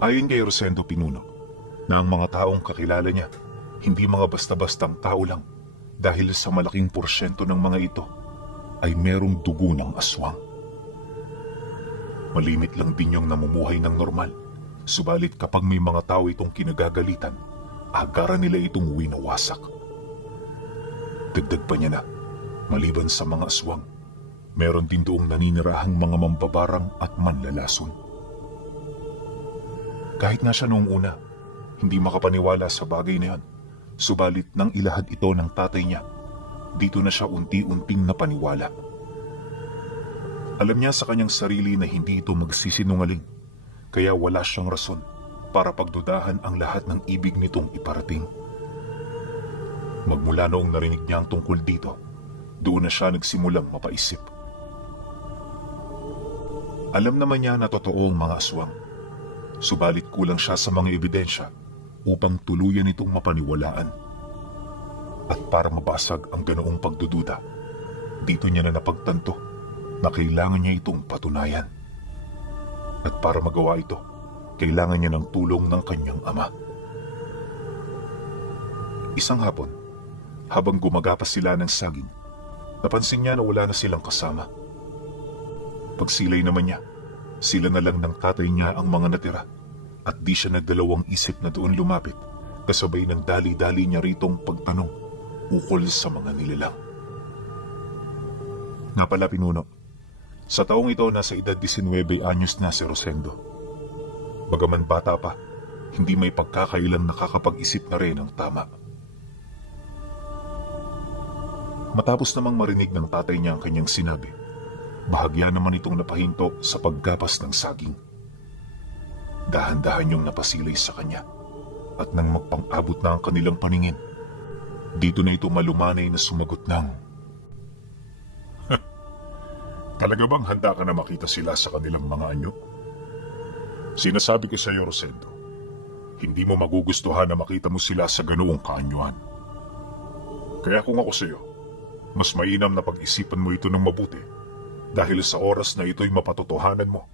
Ayon kay Rosendo Pinuno, na ang mga taong kakilala niya, hindi mga basta-bastang tao lang dahil sa malaking porsyento ng mga ito ay merong dugo ng aswang. Malimit lang din yung namumuhay ng normal, subalit kapag may mga tao itong kinagagalitan, agaran nila itong winawasak. Dagdag pa niya na, maliban sa mga aswang, meron din doong naninirahang mga mambabarang at manlalason. Kahit nga siya noong una, hindi makapaniwala sa bagay na yan, subalit nang ilahad ito ng tatay niya, dito na siya unti-unting napaniwala. Alam niya sa kanyang sarili na hindi ito magsisinungaling, kaya wala siyang rason para pagdudahan ang lahat ng ibig nitong iparating. Magmula noong narinig niya ang tungkol dito, doon na siya nagsimulang mapaisip. Alam naman niya na totoo ang mga aswang, subalit kulang siya sa mga ebidensya upang tuluyan itong mapaniwalaan. At para mabasag ang ganoong pagdududa, dito niya na napagtanto na kailangan niya itong patunayan. At para magawa ito, kailangan niya ng tulong ng kanyang ama. Isang hapon, habang gumagapas sila ng saging, napansin niya na wala na silang kasama. Pagsilay naman niya, sila na lang ng tatay niya ang mga natira at di siya nagdalawang isip na doon lumapit kasabay ng dali-dali niya ritong pagtanong ukol sa mga nilalang. Nga pala Pinuno, sa taong ito nasa edad 19 anyos na si Rosendo. Bagaman bata pa, hindi may pagkakailang nakakapag-isip na rin ng tama. Matapos namang marinig ng tatay niya ang kanyang sinabi, bahagya naman itong napahinto sa paggapas ng saging. Dahan-dahan yung napasilay sa kanya at nang magpang-abot na ang kanilang paningin, dito na ito malumanay na sumagot ng, "Talaga bang handa ka na makita sila sa kanilang mga anyo? Sinasabi ko sa iyo, Rosendo, hindi mo magugustuhan na makita mo sila sa ganoong kaanyuan. Kaya kung ako sa iyo, mas mainam na pag-isipan mo ito ng mabuti dahil sa oras na ito'y mapatotohanan mo,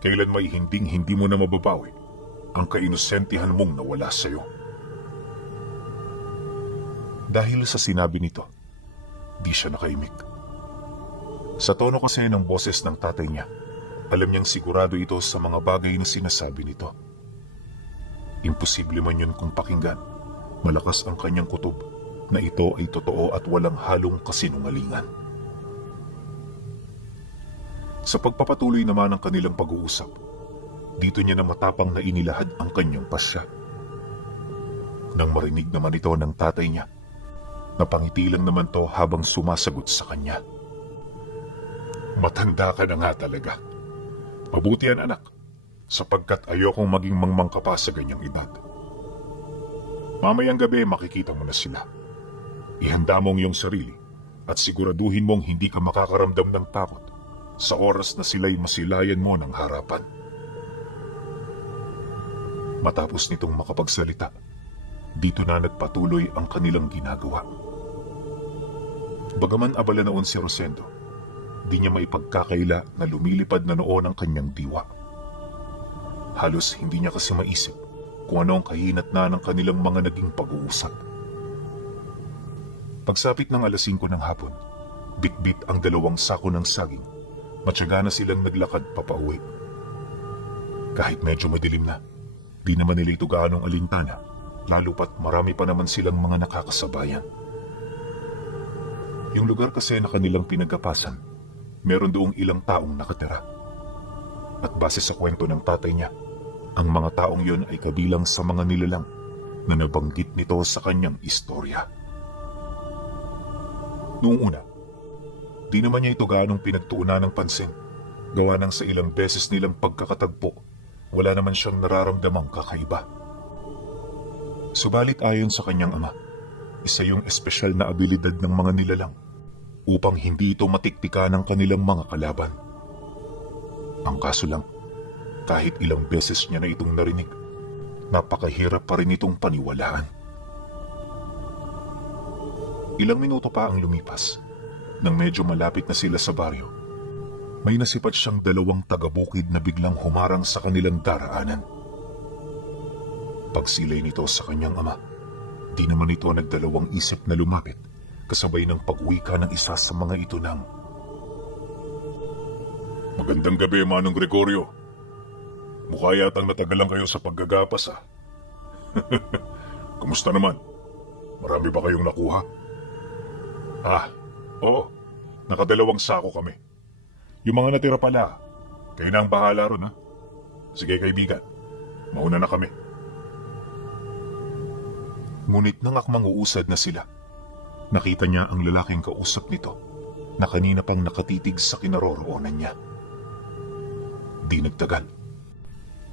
kailan may hinding-hindi mo na mababawi ang kainosentihan mong nawala sa iyo." Dahil sa sinabi nito, di siya nakaimik. Sa tono kasi ng boses ng tatay niya, alam niyang sigurado ito sa mga bagay na sinasabi nito. Imposible man yun kung pakinggan, malakas ang kanyang kutob na ito ay totoo at walang halong kasinungalingan. Sa pagpapatuloy naman ng kanilang pag-uusap, dito niya na matapang na inilahad ang kanyang pasya. Nang marinig naman ito ng tatay niya, napangiti lang naman to habang sumasagot sa kanya. "Matanda ka na nga talaga. Mabuti yan anak, sapagkat ayokong maging mangmang ka pa sa ganyang edad. Mamayang gabi makikita mo na sila. Ihanda mong iyong sarili at siguraduhin mong hindi ka makakaramdam ng takot sa oras na sila'y masilayan mo ng harapan." Matapos nitong makapagsalita, dito na nagpatuloy ang kanilang ginagawa. Bagaman abala noon si Rosendo, di niya maipagkakaila na lumilipad na noon ang kanyang diwa. Halos hindi niya kasi maisip kung ano ang kahinat na ng kanilang mga naging pag-uusap. Pagsapit ng 5:00 ng hapon, bit-bit ang 2 sako ng saging. Matyaga na silang naglakad papauwi. Kahit medyo madilim na, di naman nila ito gaanong alintana, lalo pat marami pa naman silang mga nakakasabayan. Yung lugar kasi na kanilang pinagapasan, meron doong ilang taong nakatira. At base sa kwento ng tatay niya, ang mga taong yon ay kabilang sa mga nilalang na nabanggit nito sa kanyang istorya. Noong una, di naman niya ito gaanong pinagtuunan ng pansin. Gawa ng sa ilang beses nilang pagkakatagpo, wala naman siyang nararamdamang kakaiba. Subalit ayon sa kanyang ama, isa yung espesyal na abilidad ng mga nilalang upang hindi ito matiktika ng kanilang mga kalaban. Ang kaso lang, kahit ilang beses niya na itong narinig, napakahirap pa rin itong paniwalaan. Ilang minuto pa ang lumipas. Nang medyo malapit na sila sa baryo, may nasipat siyang 2 taga-bukid na biglang humarang sa kanilang daraanan. Pagsilay nito sa kanyang ama, di naman ito nagdalawang isip na lumapit kasabay ng pag-uwi ka ng isa sa mga ito ng, "Magandang gabi, Manong Gregorio. Mukha yatang natagalan kayo sa paggagapas, ah." "Kumusta naman? Marami ba kayong nakuha?" "Ah, oo. Nakadalawang sako kami. Yung mga natira pala, kayo na ang bahala ron, ha? Sige kaibigan, mauna na kami." Ngunit nang akmang uusad na sila, nakita niya ang lalaking kausap nito na kanina pang nakatitig sa kinaroroonan niya. Di nagtagal.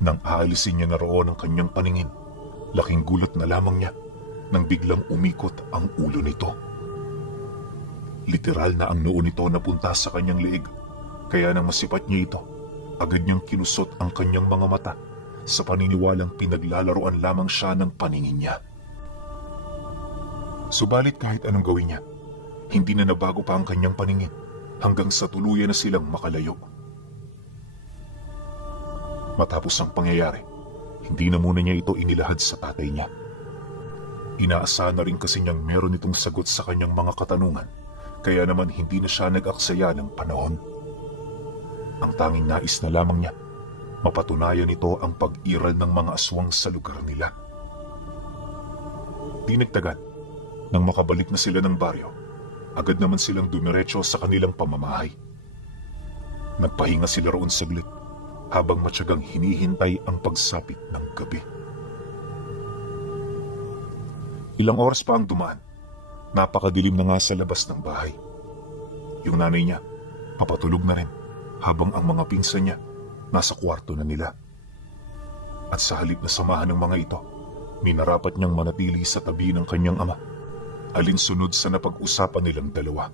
Nang aalisin niya na roon ang kanyang paningin, laking gulat na lamang niya nang biglang umikot ang ulo nito. Literal na ang noo nito napunta sa kanyang leeg, kaya nang masipat niya ito, agad niyang kinusot ang kanyang mga mata sa paniniwalang pinaglalaroan lamang siya ng paningin niya. Subalit kahit anong gawin niya, hindi na nabago pa ang kanyang paningin hanggang sa tuluyan na silang makalayo. Matapos ang pangyayari, hindi na muna niya ito inilahad sa tatay niya. Inaasahan na rin kasi niyang meron itong sagot sa kanyang mga katanungan, kaya naman hindi na siya nag-aksaya ng panahon. Ang tanging nais na lamang niya, mapatunayan ito ang pag-iral ng mga aswang sa lugar nila. Di nagtagal, nang makabalik na sila ng baryo, agad naman silang dumiretso sa kanilang pamamahay. Nagpahinga sila roon saglit habang matyagang hinihintay ang pagsapit ng gabi. Ilang oras pa ang dumaan, napakadilim na nga sa labas ng bahay. Yung nanay niya, papatulog na rin habang ang mga pinsan niya nasa kwarto na nila. At sa halip na samahan ng mga ito, minarapat niyang manatili sa tabi ng kanyang ama, alinsunod sa napag-usapan nilang dalawa.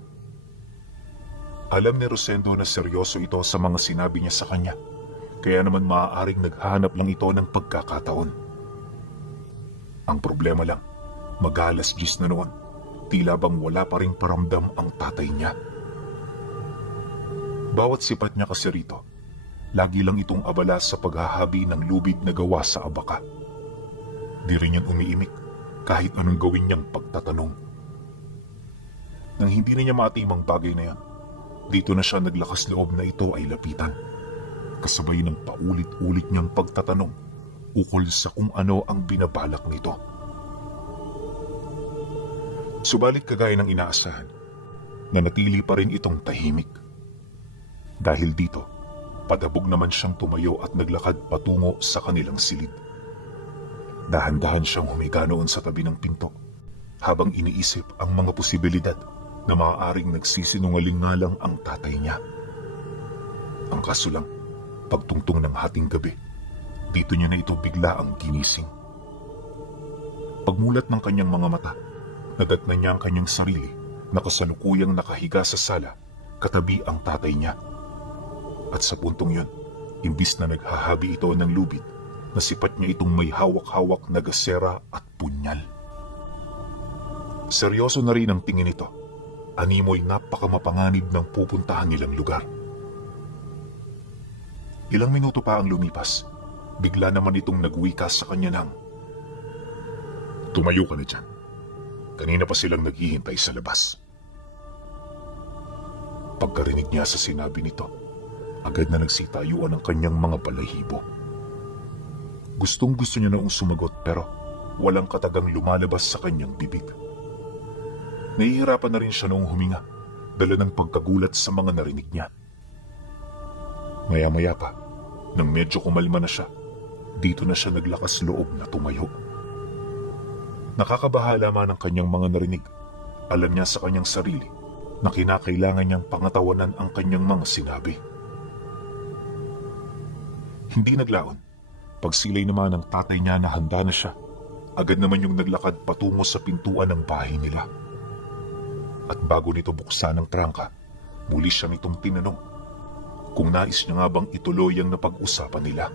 Alam ni Rosendo na seryoso ito sa mga sinabi niya sa kanya, kaya naman maaaring naghahanap lang ito ng pagkakataon. Ang problema lang, mag-alas 10 na noon, tila bang wala pa ring paramdam ang tatay niya. Bawat sipat niya kasi rito, lagi lang itong abala sa paghahabi ng lubid na gawa sa abaka. Di rin yan umiimik kahit anong gawin niyang pagtatanong. Nang hindi na niya matimang bagay na yan, dito na siya naglakas loob na ito ay lapitan, kasabay ng paulit-ulit niyang pagtatanong ukol sa kung ano ang binabalak nito. Subalit kagaya ng inaasahan, nanatili pa rin itong tahimik. Dahil dito, padabog naman siyang tumayo at naglakad patungo sa kanilang silid. Dahan-dahan siyang humiga noon sa tabi ng pinto habang iniisip ang mga posibilidad na maaaring nagsisinungaling nga lang ang tatay niya. Ang kaso lang, pagtungtong ng hating gabi, dito niya na ito bigla ang ginising. Pagmulat ng kanyang mga mata, nadatnan niya ang kanyang sarili na kasalukuyang nakahiga sa sala katabi ang tatay niya. At sa puntong yun, imbis na naghahabi ito ng lubid, nasipat niya itong may hawak-hawak na gasera at punyal. Seryoso na rin ang tingin nito. Animoy napakamapanganib ng pupuntahan nilang lugar. Ilang minuto pa ang lumipas, bigla naman itong nagwika sa kanya ng, "Tumayo ka na dyan. Kanina pa silang naghihintay sa labas." Pagkarinig niya sa sinabi nito, agad na nagsitayuan ang kanyang mga balahibo. Gustong-gusto niya noong sumagot pero walang katagang lumalabas sa kanyang bibig. Nahihirapan na rin siya noong huminga, dala ng pagkagulat sa mga narinig niya. Maya-maya pa, nang medyo kumalma na siya, dito na siya naglakas loob na tumayo. Nakakabahala man ang kanyang mga narinig. Alam niya sa kanyang sarili na kinakailangan niyang pangatawanan ang kanyang mga sinabi. Hindi naglaon. Pagsilay naman ng tatay niya na handa na siya, agad naman yung naglakad patungo sa pintuan ng bahay nila. At bago nito buksan ang trangka, muli siya nitong tinanong kung nais niya nga bang ituloy ang napag-usapan nila.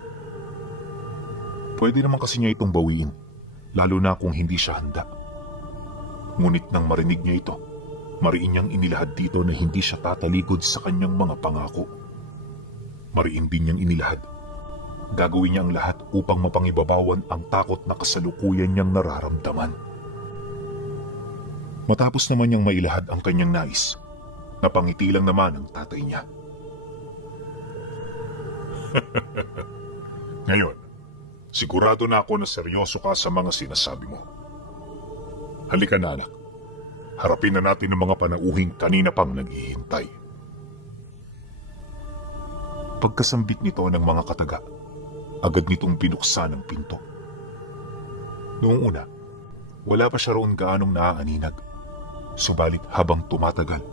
Pwede naman kasi niya itong bawiin, lalo na kung hindi siya handa. Ngunit nang marinig niya ito, mariin niyang inilahad dito na hindi siya tatalikod sa kanyang mga pangako. Mariin din niyang inilahad Gagawin niya ang lahat upang mapangibabawan ang takot na kasalukuyan niyang nararamdaman. Matapos naman niyang mailahad ang kanyang nais, napangiti lang naman ang tatay niya. Ngayon, sigurado na ako na seryoso ka sa mga sinasabi mo. Halika na anak, harapin na natin ang mga panauhing kanina pang naghihintay. Pagkasambit nito ng mga kataga, agad nitong binuksan ang pinto. Noong una, wala pa siya roon gaanong naaaninag. Subalit habang tumatagal,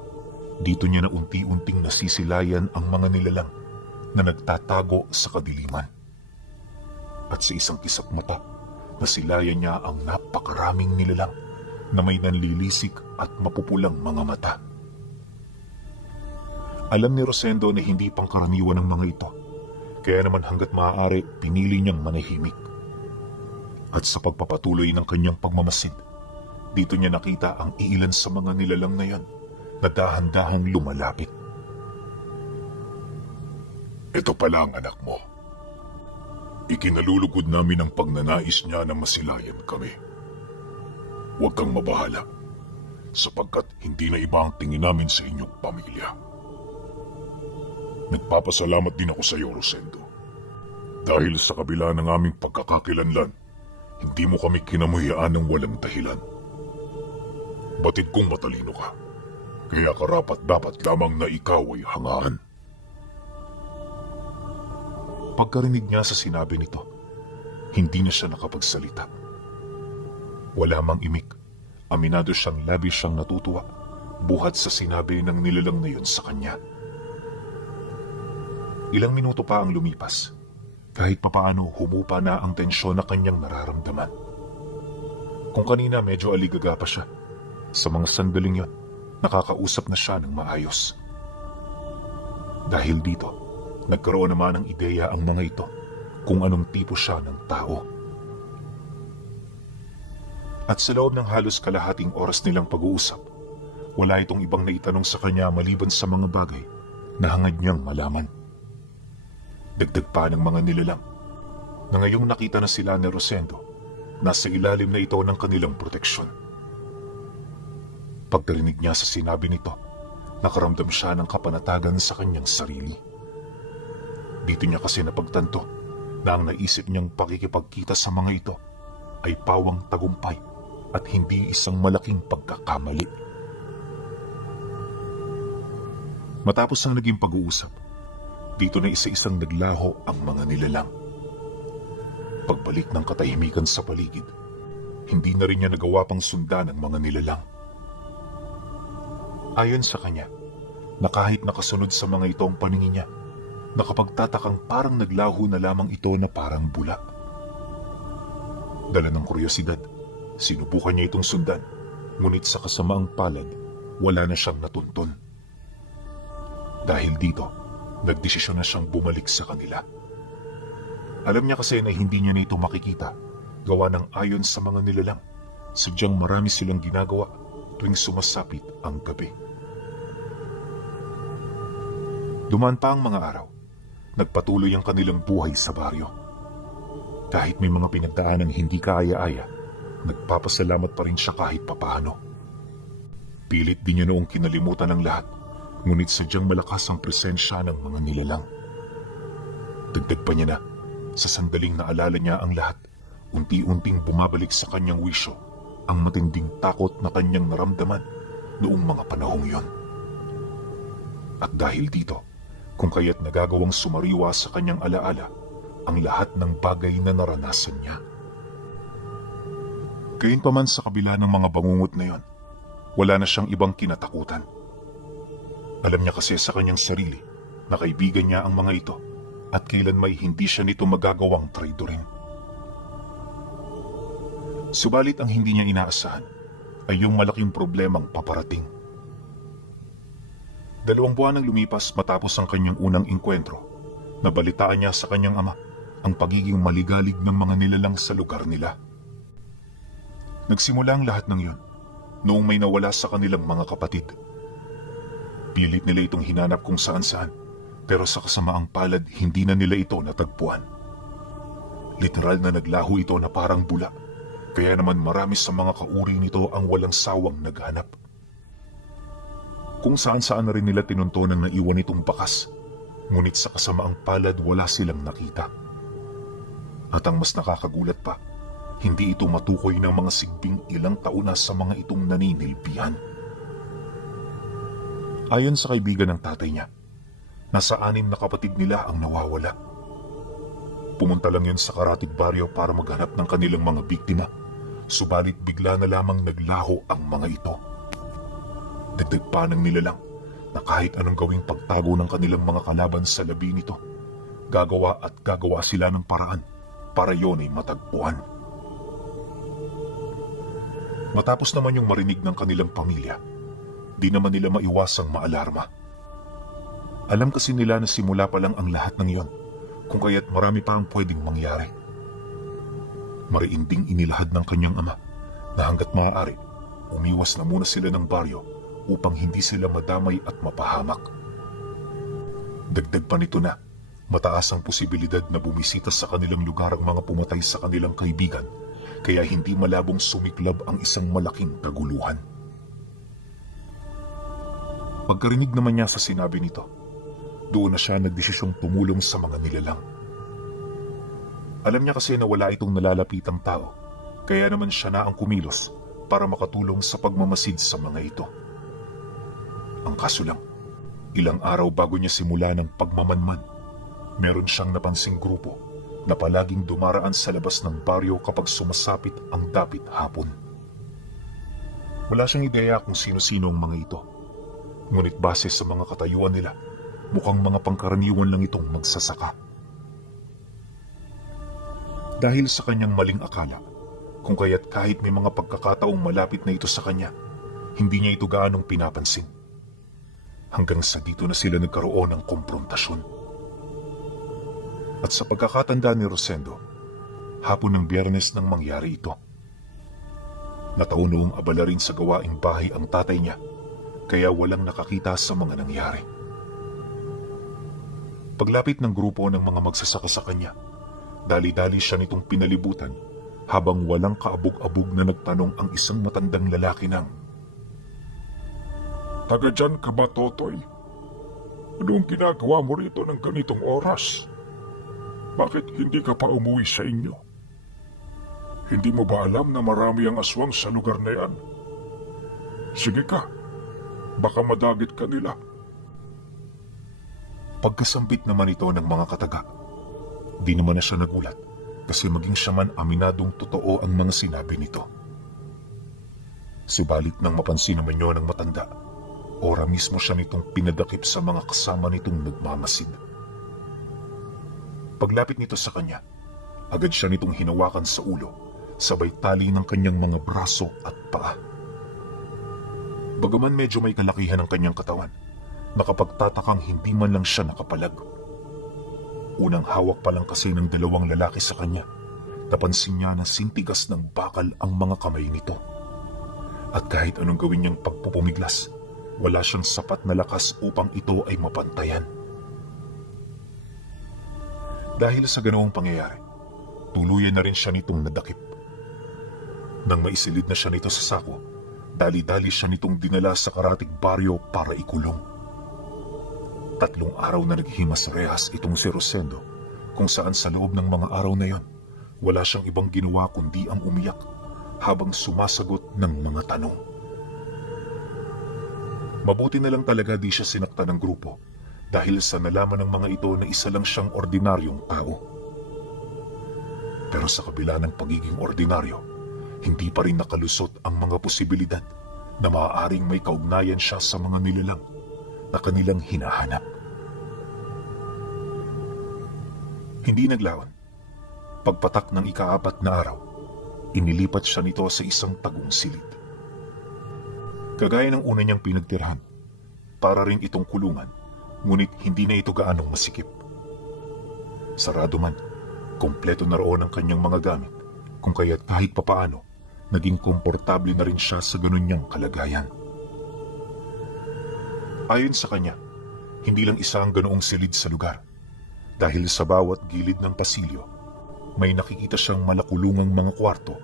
dito niya na unti-unting nasisilayan ang mga nilalang na nagtatago sa kadiliman. At sa isang kisap mata, nasilayan niya ang napakaraming nilalang na may nanlilisik at mapupulang mga mata. Alam ni Rosendo na hindi pangkaraniwan ang mga ito, kaya naman hanggat maaari pinili niyang manahimik. At sa pagpapatuloy ng kanyang pagmamasid, dito niya nakita ang iilan sa mga nilalang na yan na dahan-dahang lumalapit. Ito pala ang anak mo. Ikinalulugod namin ang pagnanais niya na masilayan kami. Huwag kang mabahala, sapagkat hindi na iba ang tingin namin sa inyong pamilya. Nagpapasalamat din ako sa iyo, Rosendo. Dahil sa kabila ng aming pagkakakilanlan, hindi mo kami kinamuyaan ng walang dahilan. Batid kong matalino ka, kaya karapat dapat lamang na ikaw ay hangaan. Pagkarinig niya sa sinabi nito, hindi na siya nakapagsalita. Wala mang imik, aminado siyang labis siyang natutuwa, buhat sa sinabi ng nilalang na yun sa kanya. Ilang minuto pa ang lumipas, kahit papaano humupa na ang tensyon na kanyang nararamdaman. Kung kanina medyo aligaga pa siya, sa mga sandaling yun, nakakausap na siya ng maayos. Dahil dito, nagkaroon naman ng ideya ang mga ito kung anong tipo siya ng tao. At sa loob ng halos kalahating oras nilang pag-uusap, wala itong ibang naitanong sa kanya maliban sa mga bagay na hangad niyang malaman. Dagdag pa ng mga nilalang na ngayong nakita na sila ni Rosendo, nasa ilalim na ito ng kanilang proteksyon. Pagkarinig niya sa sinabi nito, nakaramdam siya ng kapanatagan sa kanyang sarili. Dito niya kasi napagtanto na ang naisip niyang pakikipagkita sa mga ito ay pawang tagumpay at hindi isang malaking pagkakamali. Matapos ang naging pag-uusap, dito na isa-isang naglaho ang mga nilalang. Pagbalik ng katahimikan sa paligid, hindi na rin niya nagawa pang sundan ang mga nilalang. Ayon sa kanya, na kahit nakasunod sa mga ito ang paningin niya, nakapagtatakang parang naglaho na lamang ito na parang bula. Dala ng kuryosidad, sinubukan niya itong sundan, ngunit sa kasamaang palad, wala na siyang natuntun. Dahil dito, nagdesisyon na siyang bumalik sa kanila. Alam niya kasi na hindi niya na ito makikita, gawa ng ayon sa mga nilalang, sadyang marami silang ginagawa tuwing sumasapit ang gabi. Dumaan pa ang mga araw, nagpatuloy ang kanilang buhay sa baryo. Kahit may mga pinagdaanang hindi kaaya-aya, nagpapasalamat pa rin siya kahit papaano. Pilit din niya noong kinalimutan ng lahat, ngunit sadyang malakas ang presensya ng mga nilalang. Dagdag pa niya na, sa sandaling naalala niya ang lahat, unti-unting bumabalik sa kanyang wisyo ang matinding takot na kanyang naramdaman noong mga panahong yon. At dahil dito, kung kaya't nagagawang sumariwa sa kanyang alaala ang lahat ng bagay na naranasan niya. Gayunpaman sa kabila ng mga bangungot na yon, wala na siyang ibang kinatakutan. Alam niya kasi sa kanyang sarili na kaibigan niya ang mga ito at kailan may hindi siya nito magagawang traidorin. Subalit ang hindi niya inaasahan ay yung malaking problemang paparating. 2 buwan nang lumipas matapos ang kanyang unang engkwentro, nabalitaan niya sa kanyang ama ang pagiging maligalig ng mga nilalang sa lugar nila. Nagsimula ang lahat ng yun noong may nawala sa kanilang mga kapatid. Pilit nila itong hinanap kung saan-saan, pero sa kasamaang palad hindi na nila ito natagpuan. Literal na naglaho ito na parang bula, kaya naman marami sa mga kauri nito ang walang sawang naghanap. Kung saan-saan na rin nila tinuntunang naiwan itong bakas, ngunit sa kasamaang palad wala silang nakita. At ang mas nakakagulat pa, hindi ito matukoy ng mga sigbing ilang taon na sa mga itong naninilbihan. Ayon sa kaibigan ng tatay niya, nasa 6 na kapatid nila ang nawawala. Pumunta lang yan sa Karatig Baryo para maghanap ng kanilang mga biktima, subalit bigla na lamang naglaho ang mga ito. Dagdag pa ng nilalang na kahit anong gawing pagtago ng kanilang mga kalaban sa labi nito, gagawa at gagawa sila ng paraan para yon ay matagpuan. Matapos naman yung marinig ng kanilang pamilya, di naman nila maiwasang maalarma. Alam kasi nila na simula pa lang ang lahat ng yon, kung kaya't marami pa ang pwedeng mangyari. Mariinding inilahad ng kanyang ama na hanggat maaari, umiwas na muna sila ng baryo upang hindi sila madamay at mapahamak. Dagdag pa nito na, mataas ang posibilidad na bumisita sa kanilang lugar ang mga pumatay sa kanilang kaibigan, kaya hindi malabong sumiklab ang isang malaking kaguluhan. Pagkarinig naman niya sa sinabi nito, doon na siya nagdesisyong tumulong sa mga nilalang. Alam niya kasi na wala itong nalalapitang tao, kaya naman siya na ang kumilos para makatulong sa pagmamasid sa mga ito. Ang kaso lang, ilang araw bago niya simula ng pagmamanman, meron siyang napansing grupo na palaging dumaraan sa labas ng baryo kapag sumasapit ang dapit hapon. Wala siyang ideya kung sino-sino ang mga ito, ngunit base sa mga katayuan nila, mukhang mga pangkaraniwan lang itong magsasaka. Dahil sa kanyang maling akala, kung kaya't kahit may mga pagkakataong malapit na ito sa kanya, hindi niya ito gaanong pinapansin. Hanggang sa dito na sila nagkaroon ng komprontasyon. At sa pagkakatanda ni Rosendo, hapon ng Biyernes nang mangyari ito. Nataon noong abala rin sa gawaing bahay ang tatay niya, kaya walang nakakita sa mga nangyari. Paglapit ng grupo ng mga magsasaka sa kanya, dali-dali siya nitong pinalibutan habang walang kaabog-abog na nagtanong ang isang matandang lalaki ng, "Taga dyan ka ba, Totoy? Anong ginagawa mo rito ng ganitong oras? Bakit hindi ka pa umuwi sa inyo? Hindi mo ba alam na marami ang aswang sa lugar na yan? Sige ka, baka madagit ka nila." Pagkasambit naman ito ng mga kataga, di naman na siya nagulat kasi maging siya man aminadong totoo ang mga sinabi nito. Subalit nang mapansin naman yun ng matanda, ora mismo siya nitong pinadakip sa mga kasama nitong nagmamasid. Paglapit nito sa kanya, agad siya nitong hinawakan sa ulo, sabay tali ng kanyang mga braso at paa. Bagaman medyo may kalakihan ang kanyang katawan, nakapagtatakang hindi man lang siya nakapalag. Unang hawak pa lang kasi ng dalawang lalaki sa kanya, napansin niya na sintigas ng bakal ang mga kamay nito. At kahit anong gawin niyang pagpupumiglas, wala siyang sapat na lakas upang ito ay mapantayan. Dahil sa ganoong pangyayari, tuluyan na rin siya nitong nadakip. Nang maisilid na siya nito sa sako, dali-dali siya nitong dinala sa Karatig Baryo para ikulong. 3 araw na naghimas-rehas itong si Rosendo, kung saan sa loob ng mga araw na yon, wala siyang ibang ginawa kundi ang umiyak habang sumasagot ng mga tanong. Mabuti na lang talaga di siya sinakta ng grupo dahil sa nalaman ng mga ito na isa lang siyang ordinaryong tao. Pero sa kabila ng pagiging ordinaryo, hindi pa rin nakalusot ang mga posibilidad na maaaring may kaugnayan siya sa mga nilalang na kanilang hinahanap. Hindi naglaon. Pagpatak ng ika-4 na araw, inilipat siya nito sa isang tagong silid. Kagaya ng una niyang pinagtirahan, para rin itong kulungan, ngunit hindi na ito gaanong masikip. Sarado man, kompleto na roon ang kanyang mga gamit, kung kaya't kahit papaano, naging komportable na rin siya sa ganun niyang kalagayan. Ayon sa kanya, hindi lang isa ang ganoong silid sa lugar, dahil sa bawat gilid ng pasilyo, may nakikita siyang malakulungang mga kwarto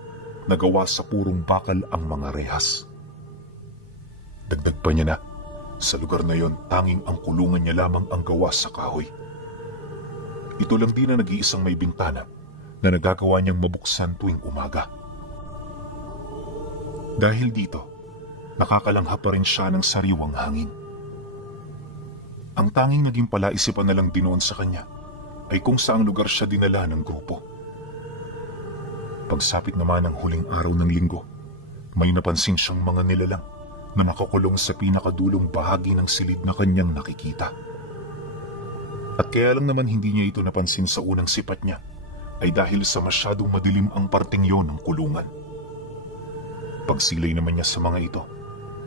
na gawa sa purong bakal ang mga rehas. Dagdag pa niya na, sa lugar na yon tanging ang kulungan niya lamang ang gawa sa kahoy. Ito lang din na nag-iisang may bintana na nagagawa niyang mabuksan tuwing umaga. Dahil dito, nakakalangha pa rin siya ng sariwang hangin. Ang tanging naging palaisipan na lang din noon sa kanya ay kung saang lugar siya dinala ng grupo. Pagsapit naman ng huling araw ng linggo, may napansin siyang mga nilalang na nakakulong sa pinakadulong bahagi ng silid na kanyang nakikita. At kaya lang naman hindi niya ito napansin sa unang sipat niya ay dahil sa masyadong madilim ang parteng yon ng kulungan. Pagsilay naman niya sa mga ito,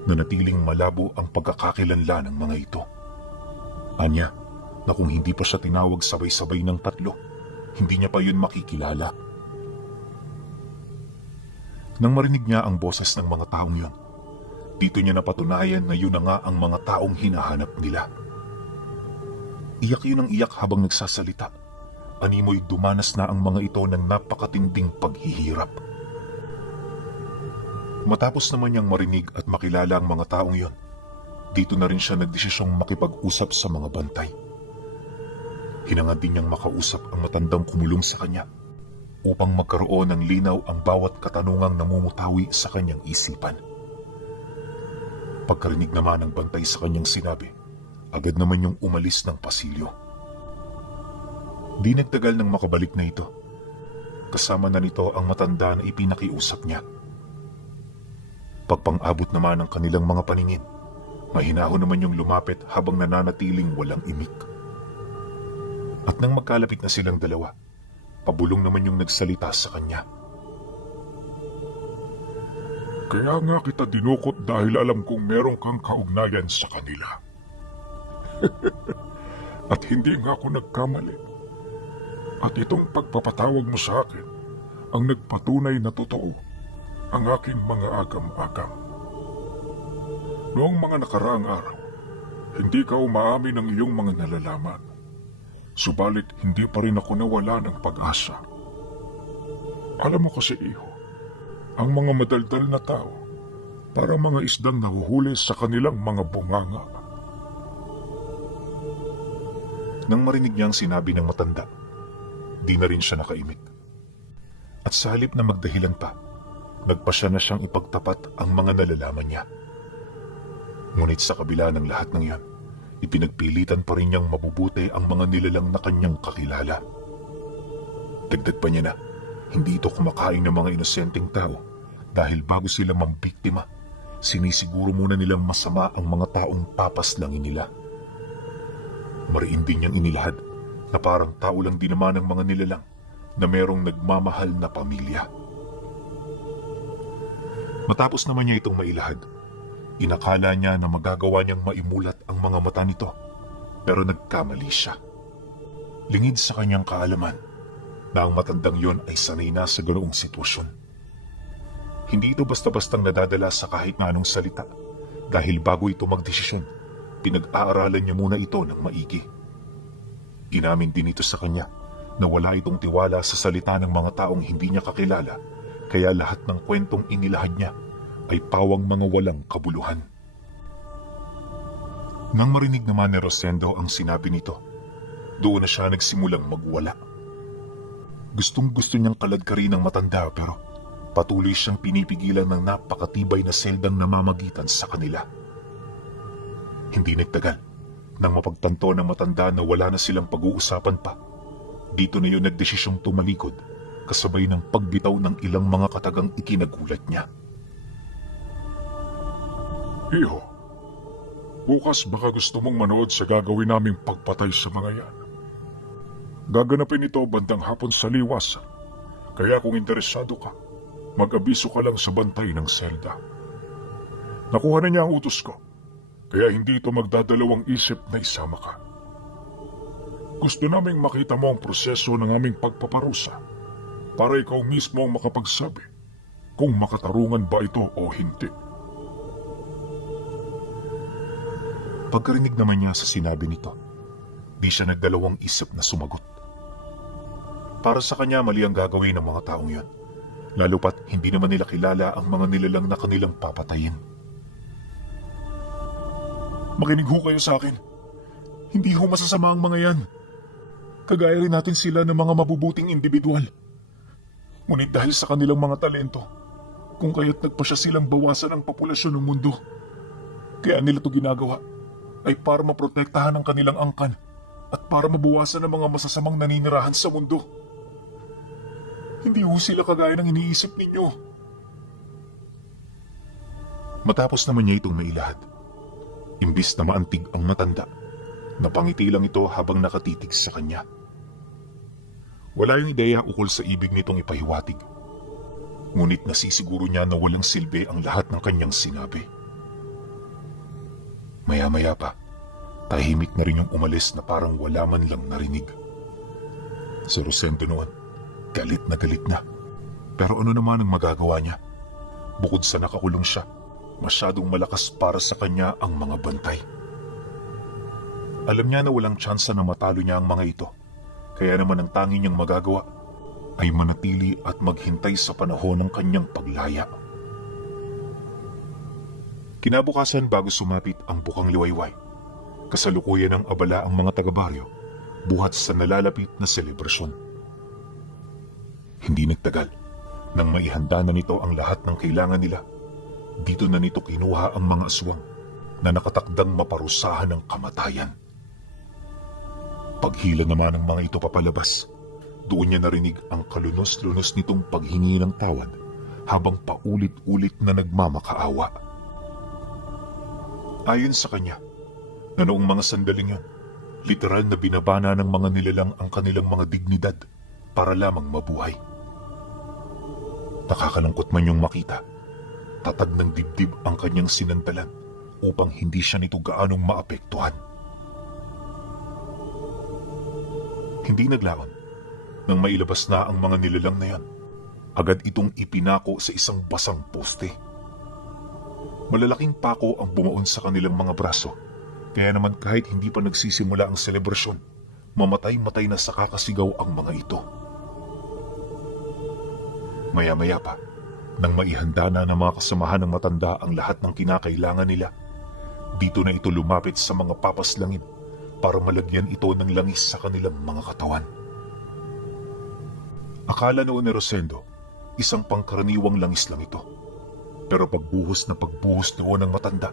nanatiling malabo ang pagkakakilanlan ng mga ito. Anya, na kung hindi pa siya tinawag sabay-sabay ng tatlo, hindi niya pa yun makikilala. Nang marinig niya ang boses ng mga taong yun, dito niya napatunayan na yun na nga ang mga taong hinahanap nila. Iyak yun ang iyak habang nagsasalita. Animoy dumanas na ang mga ito ng napakatinding paghihirap. Matapos naman niyang marinig at makilala ang mga taong yon, dito na rin siya nagdesisyong makipag-usap sa mga bantay. Hinangad din niyang makausap ang matandang kumulong sa kanya upang magkaroon ng linaw ang bawat katanungang namumutawi sa kanyang isipan. Pagkarinig naman ng bantay sa kanyang sinabi, agad naman yung umalis ng pasilyo. Di nagtagal nang makabalik na ito. Kasama na nito ang matanda na ipinakiusap niya. Pagpang-abot naman ng kanilang mga paningin, mahinahon naman yung lumapit habang nananatiling walang imik. At nang magkalapit na silang dalawa, pabulong naman yung nagsalita sa kanya. Kaya nga kita dinukot dahil alam kong meron kang kaugnayan sa kanila. At hindi nga ako nagkamali. At itong pagpapatawag mo sa akin ang nagpatunay na totoo ang aking mga agam-agam. Noong mga nakaraang araw, hindi ka umaamin ng iyong mga nalalaman. Subalit hindi pa rin ako nawala ng pag-asa. Alam mo kasi, iho, ang mga madaldal na tao, parang mga isdang nahuhuli sa kanilang mga bunganga. Nang marinig niya ang sinabi ng matanda, di na rin siya nakaimik. At sa halip na magdahilan pa, nagpasya na siyang ipagtapat ang mga nalalaman niya. Ngunit sa kabila ng lahat ng iyan, ipinagpilitan pa rin niyang mabubuti ang mga nilalang na kanyang kakilala. Dagdag pa niya na, hindi ito kumakain ng mga inosenteng tao dahil bago sila mambiktima, sinisiguro muna nilang masama ang mga taong papaslangin nila. Mariin din niyang inilahad na parang tao lang din naman ang mga nilalang na merong nagmamahal na pamilya. Matapos naman niya itong mailahad, inakala niya na magagawa niyang maimulat ang mga mata nito, pero nagkamali siya. Lingid sa kanyang kaalaman na ang matandang yon ay sanay na sa ganoong sitwasyon. Hindi ito basta-bastang nadadala sa kahit na anong salita dahil bago ito magdesisyon, pinag-aaralan niya muna ito ng maigi. Inamin din ito sa kanya na wala itong tiwala sa salita ng mga taong hindi niya kakilala, kaya lahat ng kwentong inilahad niya ay pawang mga walang kabuluhan. Nang marinig naman ni Rosendo ang sinabi nito, doon na siya nagsimulang magwala. Gustong-gusto niyang kaladkarin ng matanda pero patuloy siyang pinipigilan ng napakatibay na seldang namamagitan sa kanila. Hindi nagtagal nang mapagtanto ng matanda na wala na silang pag-uusapan pa. Dito na yun nagdesisyong tumalikod kasabay ng pagbitaw ng ilang mga katagang ikinagulat niya. Iho, bukas baka gusto mong manood sa gagawin naming pagpatay sa mga yan. Gaganapin ito bandang hapon sa liwasan, kaya kung interesado ka, mag-abiso ka lang sa bantay ng selda. Nakuha na niya ang utos ko, kaya hindi ito magdadalawang isip na isama ka. Gusto naming makita mo ang proseso ng aming pagpaparusa para ikaw mismo ang makapagsabi kung makatarungan ba ito o hindi. Pagkarinig naman niya sa sinabi nito, di siya nagdalawang isip na sumagot. Para sa kanya mali ang gagawin ng mga taong yon. Lalo pat hindi naman nila kilala ang mga nilalang na kanilang papatayin. Makinig ho kayo sa akin. Hindi ho masasama ang mga yan. Kagaya rin natin sila ng mga mabubuting individual. Ngunit dahil sa kanilang mga talento, kung kaya't nagpasya silang bawasan ang populasyon ng mundo. Kaya nila ito ginagawa ay para maprotektahan ang kanilang angkan at para mabawasan ang mga masasamang naninirahan sa mundo. Hindi ho sila kagaya ng iniisip ninyo. Matapos naman niya itong mailahad, imbis na maantig ang matanda, napangiti lang ito habang nakatitig sa kanya. Wala yung ideya ukol sa ibig nitong ipahiwatig. Ngunit nasisiguro niya na walang silbi ang lahat ng kanyang sinabi. Maya-maya pa, tahimik na rin yung umalis na parang wala man lang narinig. Si Rosendo noon, galit na. Pero ano naman ang magagawa niya? Bukod sa nakakulong siya, masyadong malakas para sa kanya ang mga bantay. Alam niya na walang tsansa na matalo niya ang mga ito. Kaya naman ang tanging niyang magagawa ay manatili at maghintay sa panahon ng kanyang paglaya. Kinabukasan bago sumapit ang bukang liwayway, kasalukuyan ng abala ang mga taga-baryo buhat sa nalalapit na selebrasyon. Hindi nagtagal, nang maihanda na nito ang lahat ng kailangan nila, dito na nito kinuha ang mga aswang na nakatakdang maparusahan ng kamatayan. Paghila naman ng mga ito papalabas, doon niya narinig ang kalunos-lunos nitong paghingi ng tawad habang paulit-ulit na nagmamakaawa. Ayon sa kanya, na noong mga sandaling yun, literal na binabana ng mga nilalang ang kanilang mga dignidad para lamang mabuhay. Nakakalangkot man yung makita, tatag ng dibdib ang kanyang sinantalan upang hindi siya nito gaanong maapektuhan. Hindi naglaon, nang mailabas na ang mga nilalang na yan, agad itong ipinako sa isang basang poste. Malalaking pako ang bumaon sa kanilang mga braso, kaya naman kahit hindi pa nagsisimula ang selebrasyon, mamatay-matay na sa kakasigaw ang mga ito. Maya-maya pa, nang maihanda na ng mga kasamahan ng matanda ang lahat ng kinakailangan nila, dito na ito lumapit sa mga papaslangin para malagyan ito ng langis sa kanilang mga katawan. Akala noon ni Rosendo, isang pangkaraniwang langis lang ito. Pero pagbuhos noon ng matanda,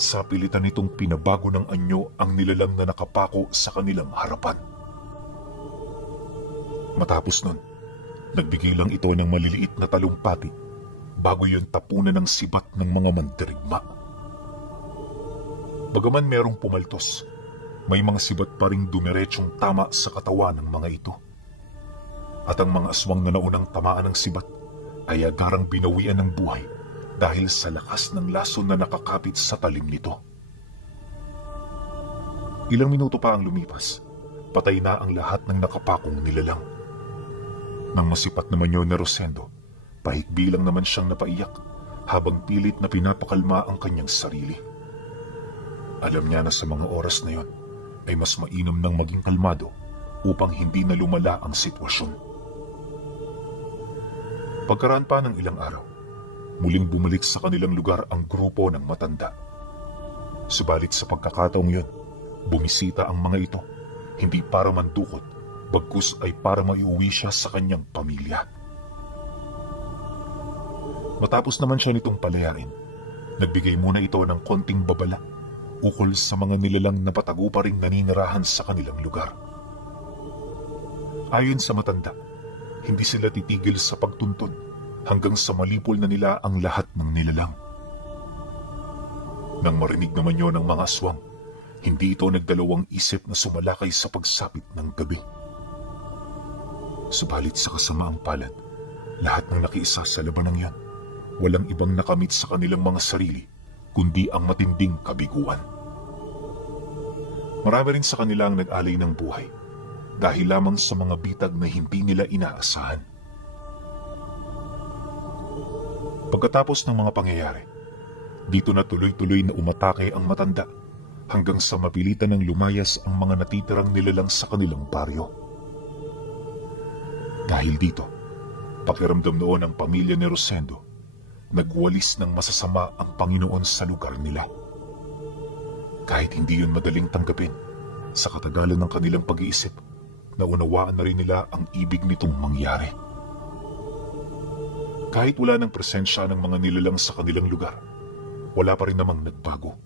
sa pilitan nitong pinabago ng anyo ang nilalang na nakapako sa kanilang harapan. Matapos nun, nagbigay lang ito ng maliliit na talumpati bago yun tapunan ng sibat ng mga mandirigma. Bagaman merong pumaltos, may mga sibat pa ring dumiretsyong tama sa katawan ng mga ito. At ang mga aswang na naunang tamaan ng sibat ay agarang binawian ng buhay dahil sa lakas ng laso na nakakapit sa talim nito. Ilang minuto pa ang lumipas, patay na ang lahat ng nakapakong nilalang. Nang masipat naman yun ni Rosendo, pahigbilang naman siyang napaiyak habang pilit na pinapakalma ang kanyang sarili. Alam niya na sa mga oras na yon ay mas mainam nang maging kalmado upang hindi na lumala ang sitwasyon. Pagkaraan pa ng ilang araw, muling bumalik sa kanilang lugar ang grupo ng matanda. Subalit sa pagkakataong yun, bumisita ang mga ito, hindi para mandukot, bagkus ay para maiuwi siya sa kanyang pamilya. Matapos naman siya nitong palayain, nagbigay muna ito ng konting babala ukol sa mga nilalang na patago pa ring naninirahan sa kanilang lugar. Ayon sa matanda, hindi sila titigil sa pagtuntun hanggang sa malipol na nila ang lahat ng nilalang. Nang marinig naman yon ng mga aswang, hindi ito nagdalawang isip na sumalakay sa pagsapit ng gabi. Subalit sa kasamaang palad, lahat ng nakiisa sa labanang yan, walang ibang nakamit sa kanilang mga sarili, kundi ang matinding kabiguan. Marami rin sa kanila ang nag-alay ng buhay, dahil lamang sa mga bitag na hindi nila inaasahan. Pagkatapos ng mga pangyayari, dito na tuloy-tuloy na umatake ang matanda hanggang sa mapilitan ng lumayas ang mga natitirang nilalang sa kanilang baryo. Dahil dito, pakiramdam noon ng pamilya ni Rosendo, nagwalis ng masasama ang Panginoon sa lugar nila. Kahit hindi yun madaling tanggapin, sa katagalan ng kanilang pag-iisip, naunawaan na rin nila ang ibig nitong mangyari. Kahit wala ng presensya ng mga nilalang sa kanilang lugar, wala pa rin namang nagbago.